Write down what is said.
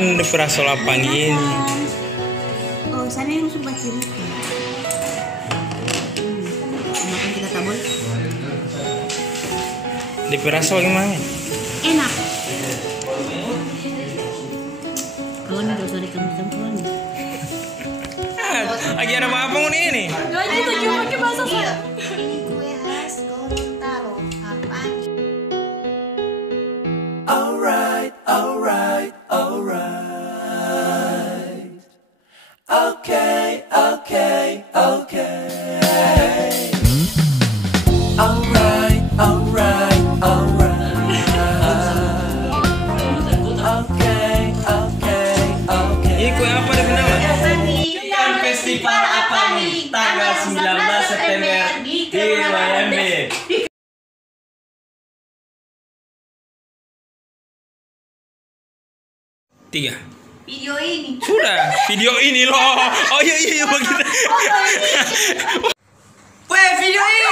Kan di Kue Apangi ini. Oh, sana yang suka cerita. Makan kita tabol. Di Kue bagaimana? Enak. Kawan nggak usah dikembang kawan. Lagi ada apa pun ini? Gak gitu cuma pakai bahasa saya. Ini kue khas Gorontalo, Apangi. Alright. Okay. Ini kue apa di mana? Festival Apangi tanggal 19 September di Dembe. Tiga. Video ini. Sudah, video ini loh. Oh iya begitu. Weh, video ini.